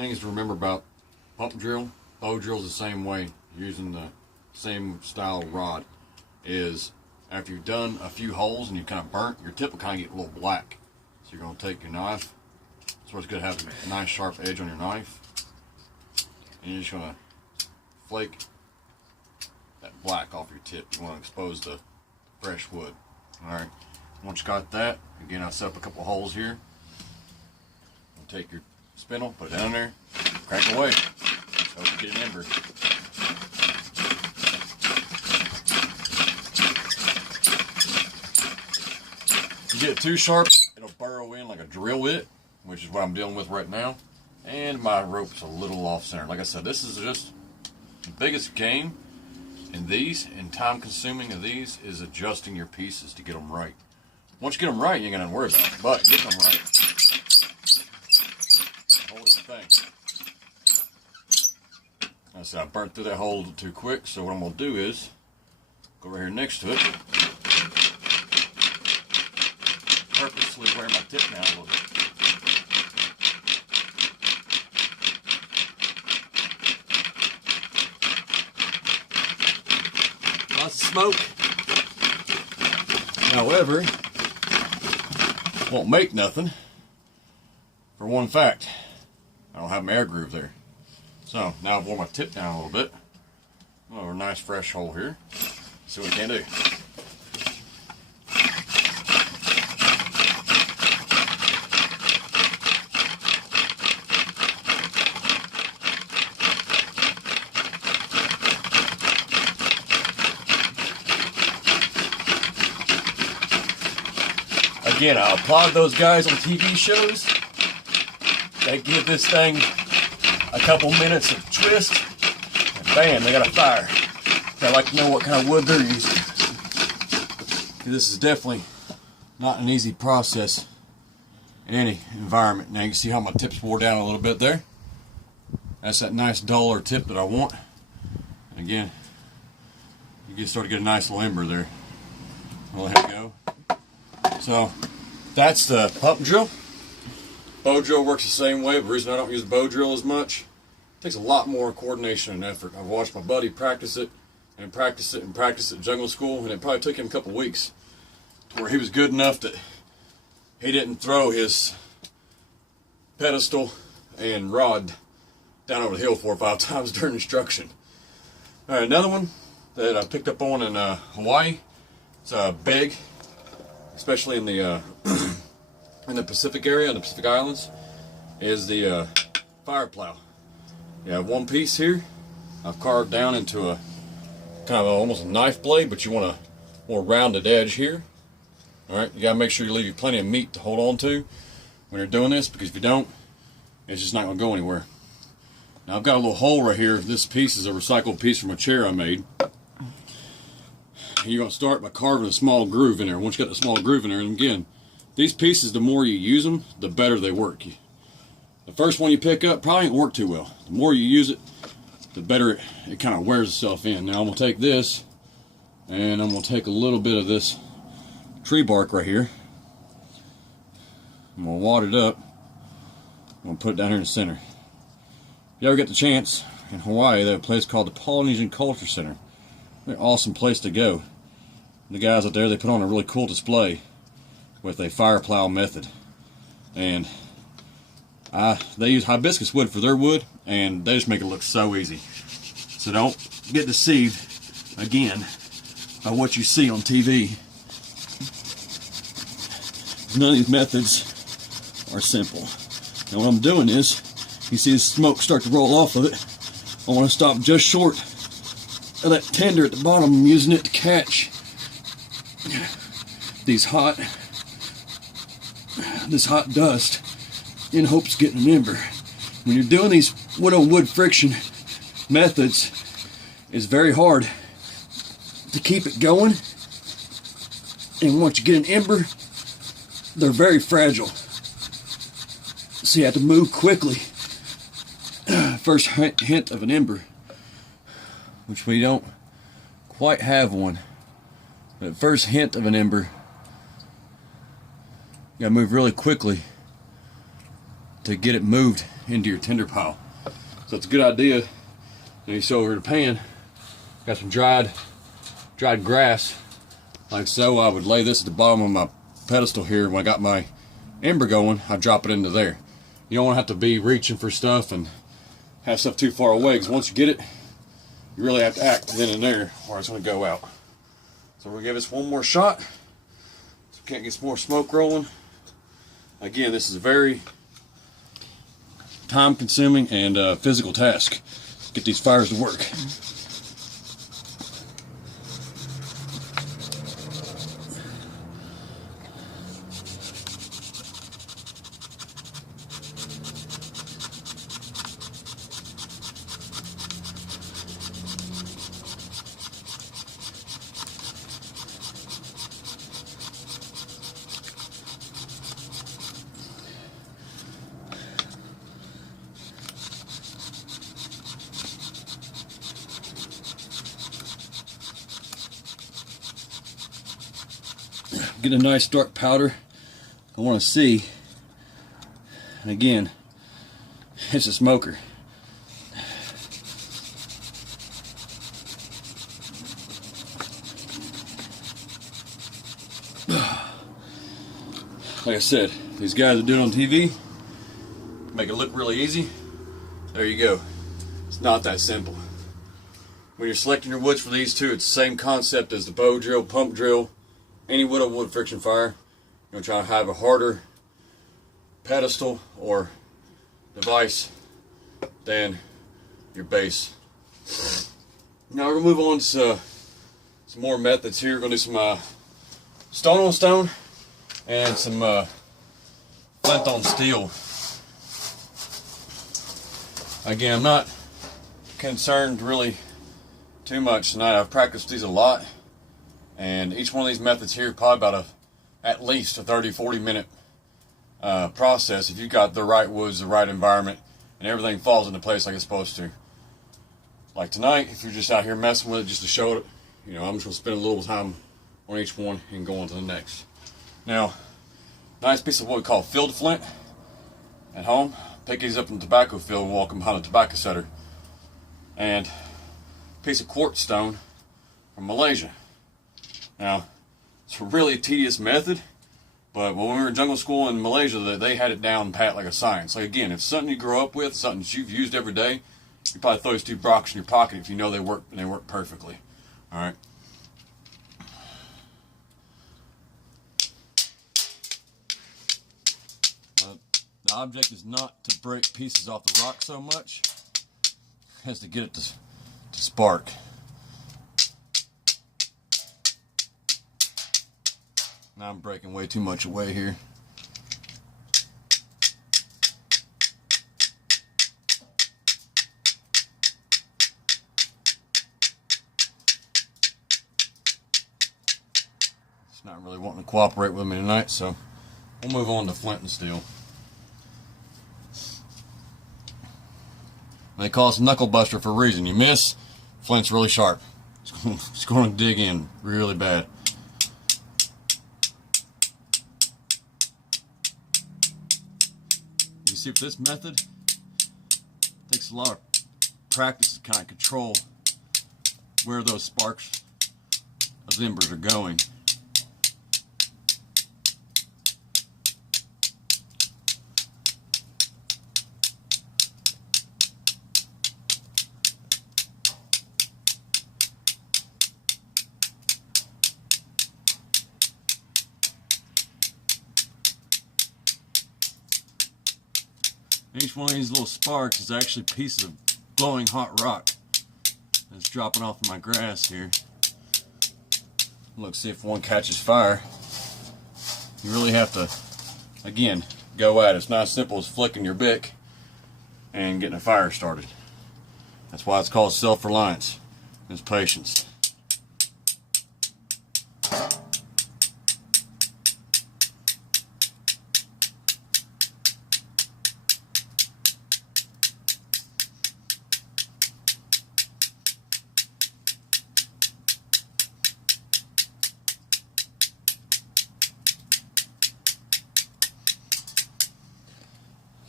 things to remember about pump drill, bow drill is the same way, using the same style rod, is after you've done a few holes and you kind of burnt, your tip will kind of get a little black. So you're going to take your knife, that's why it's good to have a nice sharp edge on your knife, and you're just going to flake that black off your tip. You want to expose the fresh wood. Alright, once you got that, again I set up a couple holes here. Take your spindle, put it down there, crank away. Hope you get an ember. If you get it too sharp, it'll burrow in like a drill bit, which is what I'm dealing with right now. And my rope's a little off center. Like I said, this is just the biggest game in these, and time consuming of these, is adjusting your pieces to get them right. Once you get them right, you ain't gonna worry about it, but get them right. I said I burnt through that hole a little too quick, so what I'm going to do is go right here next to it, purposely wear my tip down a little bit. Lots of smoke. However, won't make nothing for one fact. I don't have my air groove there. So now I've worn my tip down a little bit. Oh, a nice fresh hole here. See what we can do. Again, I applaud those guys on TV shows. They give this thing a couple minutes of twist, and bam, they got a fire. I like to know what kind of wood they're using. This is definitely not an easy process in any environment. Now you can see how my tips wore down a little bit there. That's that nice duller tip that I want. And again, you can start to get a nice little ember there. I'll let it go. So that's the pump drill. Bow drill works the same way. The reason I don't use bow drill as much, it takes a lot more coordination and effort. I've watched my buddy practice it and practice it and practice it at jungle school, and it probably took him a couple weeks to where he was good enough that he didn't throw his pedestal and rod down over the hill 4 or 5 times during instruction. All right, another one that I picked up on in Hawaii. It's big, especially in the in the Pacific area, in the Pacific Islands, is the fire plow. You have one piece here I've carved down into a kind of almost a knife blade, but you want a more rounded edge here. Alright, you gotta make sure you leave you plenty of meat to hold on to when you're doing this, because if you don't, it's just not gonna go anywhere. Now I've got a little hole right here. This piece is a recycled piece from a chair I made. You're gonna start by carving a small groove in there. Once you got the small groove in there, and again, these pieces, the more you use them, the better they work. The first one you pick up probably ain't work too well. The more you use it, the better it kind of wears itself in. Now I'm going to take this, and I'm going to take a little bit of this tree bark right here. I'm going to wad it up. I'm going to put it down here in the center. If you ever get the chance, in Hawaii, they have a place called the Polynesian Culture Center. They're an awesome place to go. The guys out there, they put on a really cool display with a fire plow method, and they use hibiscus wood for their wood, and they just make it look so easy. So don't get deceived again by what you see on TV. None of these methods are simple. Now what I'm doing is, you see the smoke start to roll off of it. I want to stop just short of that tinder at the bottom. I'm using it to catch this hot dust in hopes of getting an ember. When you're doing these wood on wood friction methods, it's very hard to keep it going, and once you get an ember, they're very fragile, so you have to move quickly. First hint of an ember, which we don't quite have one, but first hint of an ember, you gotta move really quickly to get it moved into your tinder pile. So it's a good idea. Now you see over the pan, got some dried grass, like so. I would lay this at the bottom of my pedestal here. When I got my ember going, I drop it into there. You don't want to have to be reaching for stuff and have stuff too far away, because once you get it, you really have to act then and there, or it's going to go out. So we'll give this one more shot, so we can't get some more smoke rolling. Again, this is a very time-consuming and physical task. Get these fires to work. Get a nice dark powder. I want to see, and again, it's a smoker. Like I said, these guys that do it on TV make it look really easy. There you go. It's not that simple. When you're selecting your woods for these two, it's the same concept as the bow drill, pump drill, any wood friction fire. You're going to try to have a harder pedestal or device than your base. Now we're going to move on to some more methods here. We're going to do some stone on stone and some flint on steel. Again, I'm not concerned really too much tonight. I've practiced these a lot, and each one of these methods here probably about at least a 30-40 minute process if you've got the right woods, the right environment, and everything falls into place like it's supposed to. Like tonight, if you're just out here messing with it just to show it, you know, I'm just going to spend a little time on each one and go on to the next. Now, nice piece of what we call field flint at home. Pick these up in the tobacco field and walk them behind a tobacco setter. And a piece of quartz stone from Malaysia. Now, it's a really tedious method, but when we were in jungle school in Malaysia, they had it down pat like a science. Like again, if it's something you grow up with, something that you've used every day, you probably throw these two rocks in your pocket if you know they work, and they work perfectly. All right. The object is not to break pieces off the rock so much as to get it to spark. Now I'm breaking way too much away here. It's not really wanting to cooperate with me tonight, so we'll move on to flint and steel. They call us a knuckle buster for a reason. You miss, flint's really sharp. It's going to dig in really bad. You see, with this method, it takes a lot of practice to kind of control where those sparks of embers are going. Each one of these little sparks is actually pieces of glowing hot rock that's dropping off of my grass here. Look, see if one catches fire. You really have to, again, go at it. It's not as simple as flicking your Bic and getting a fire started. That's why it's called self-reliance. It's patience.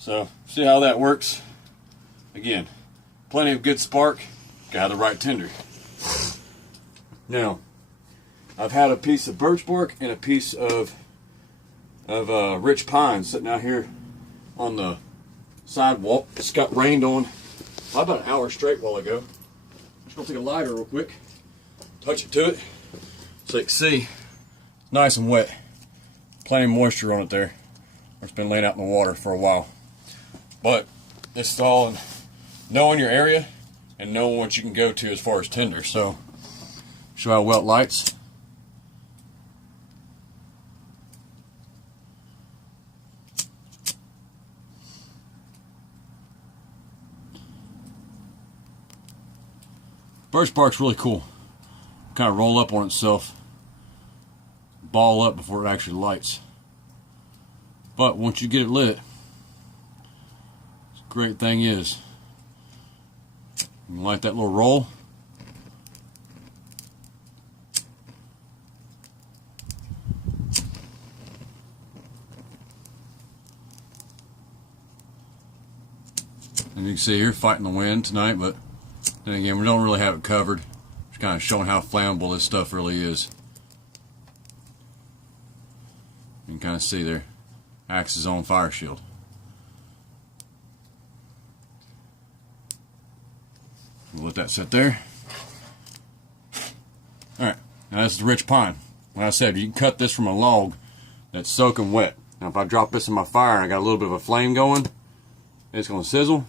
So, see See how that works? Again, plenty of good spark, got the right tinder. Now, I've had a piece of birch bark and a piece of rich pine sitting out here on the sidewalk. It's got rained on about an hour straight while ago. I'm just gonna take a lighter real quick, touch it to it, so you can see it's nice and wet. Plenty of moisture on it there. It's been laying out in the water for a while. But it's all in knowing your area and knowing what you can go to as far as tinder. So, show how well it lights. Birch bark's really cool. Kind of roll up on itself, ball up before it actually lights. But once you get it lit, the great thing is, you light that little roll. And you can see here, fighting the wind tonight, but then again, we don't really have it covered. Just kind of showing how flammable this stuff really is. You can kind of see there, acts as own fire shield. We'll let that sit there. Alright, now this is the rich pine. Like I said, you can cut this from a log that's soaking wet. Now if I drop this in my fire and I got a little bit of a flame going, it's going to sizzle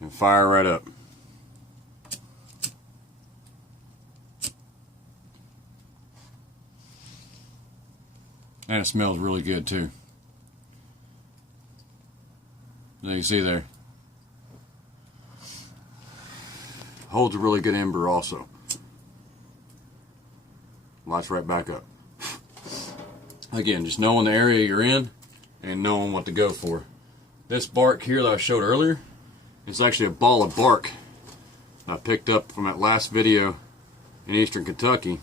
and fire right up. And it smells really good too. As you can see there, holds a really good ember also. Lights right back up. Again, just knowing the area you're in and knowing what to go for. This bark here that I showed earlier, it's actually a ball of bark that I picked up from that last video in eastern Kentucky.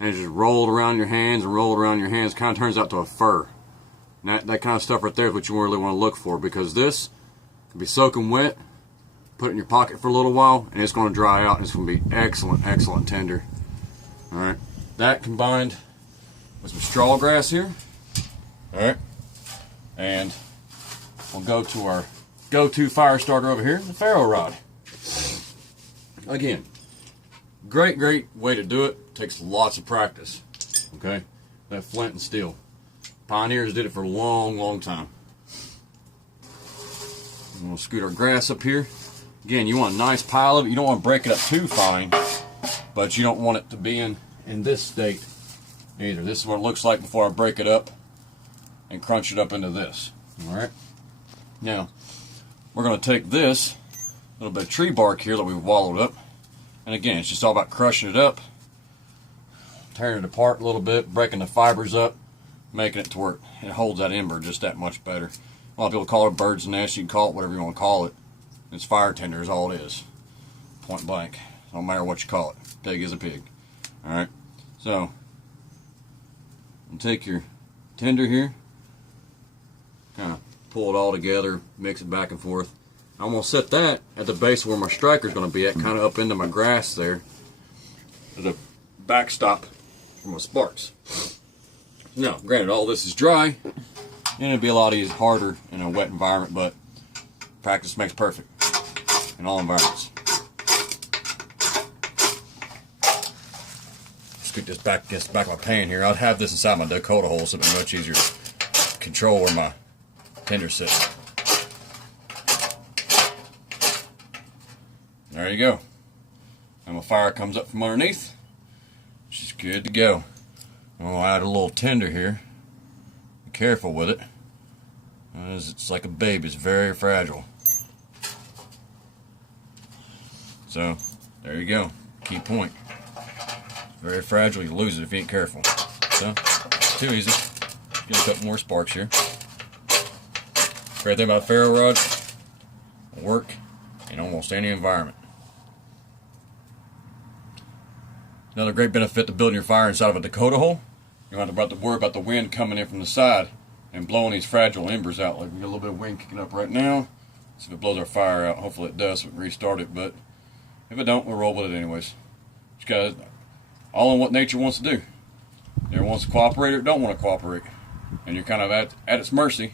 And it just rolled around your hands and rolled around your hands. Kind of turns out to a fur. And that kind of stuff right there is what you really want to look for, because this can be soaking wet, put it in your pocket for a little while, and it's going to dry out, and it's going to be excellent, excellent tinder. Alright, that combined with some straw grass here. Alright, and we'll go to our go-to fire starter over here, the ferro rod. Again, great way to do it. Takes lots of practice. Okay, that flint and steel. Pioneers did it for a long time. And we'll scoot our grass up here. Again, you want a nice pile of it. You don't want to break it up too fine, but you don't want it to be in this state either. This is what it looks like before I break it up and crunch it up into this. Alright, now we're going to take this little bit of tree bark here that we've wallowed up, and again, it's just all about crushing it up, tearing it apart a little bit, breaking the fibers up, making it to where it holds that ember just that much better. A lot of people call it a bird's nest. You can call it whatever you want to call it. It's fire tinder is all it is. Point blank. No matter what you call it. Pig is a pig. Alright, so you take your tinder here, kind of pull it all together, mix it back and forth. I'm going to set that at the base where my striker is going to be at, kind of up into my grass there, as a backstop for my sparks. Now, granted, all this is dry, and it'll be a lot easier, harder in a wet environment, but practice makes perfect in all environments. Scoot this back against the back of my pan here. I'd have this inside my Dakota hole, so it'd be much easier to control where my tinder sits. There you go. And my fire comes up from underneath. She's good to go. I'm going to add a little tinder here. Be careful with it, as it's like a baby. It's very fragile. So, there you go. Key point. It's very fragile. You lose it if you ain't careful. So, it's too easy. Get a couple more sparks here. Great thing about ferro rod, will work in almost any environment. Another great benefit to building your fire inside of a Dakota hole, you don't have to worry about the wind coming in from the side and blowing these fragile embers out. Like we got a little bit of wind kicking up right now. See if it blows our fire out. Hopefully it does, so we can restart it. But if it don't, we'll roll with it anyways. Just got all in what nature wants to do. It wants to cooperate or don't want to cooperate. And you're kind of at its mercy,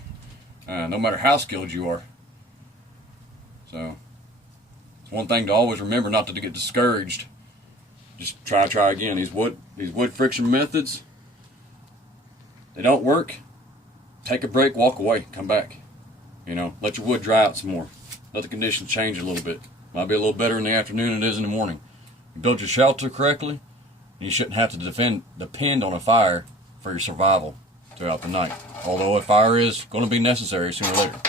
no matter how skilled you are. So it's one thing to always remember, not to get discouraged. Just try again. These wood friction methods, they don't work. Take a break, walk away, come back. You know, let your wood dry out some more. Let the conditions change a little bit. Might be a little better in the afternoon than it is in the morning. You build your shelter correctly, you shouldn't have to depend on a fire for your survival throughout the night. Although a fire is going to be necessary sooner or later.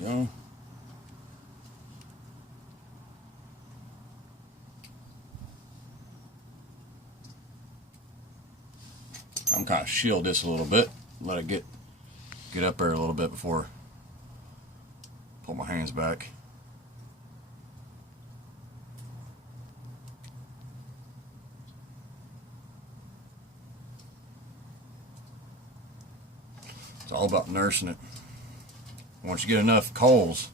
Go. I'm kind of shield this a little bit, let it get up there a little bit before I pull my hands back. It's all about nursing it. Once you get enough coals,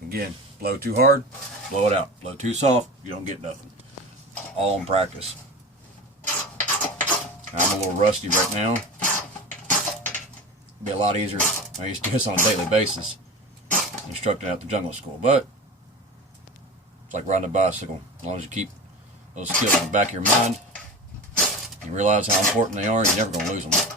again, blow too hard, blow it out. Blow too soft, you don't get nothing. All in practice. I'm a little rusty right now. It'd be a lot easier. I used to do this on a daily basis, instructing at the jungle school, but it's like riding a bicycle. As long as you keep those skills in the back of your mind, you realize how important they are, and you're never going to lose them.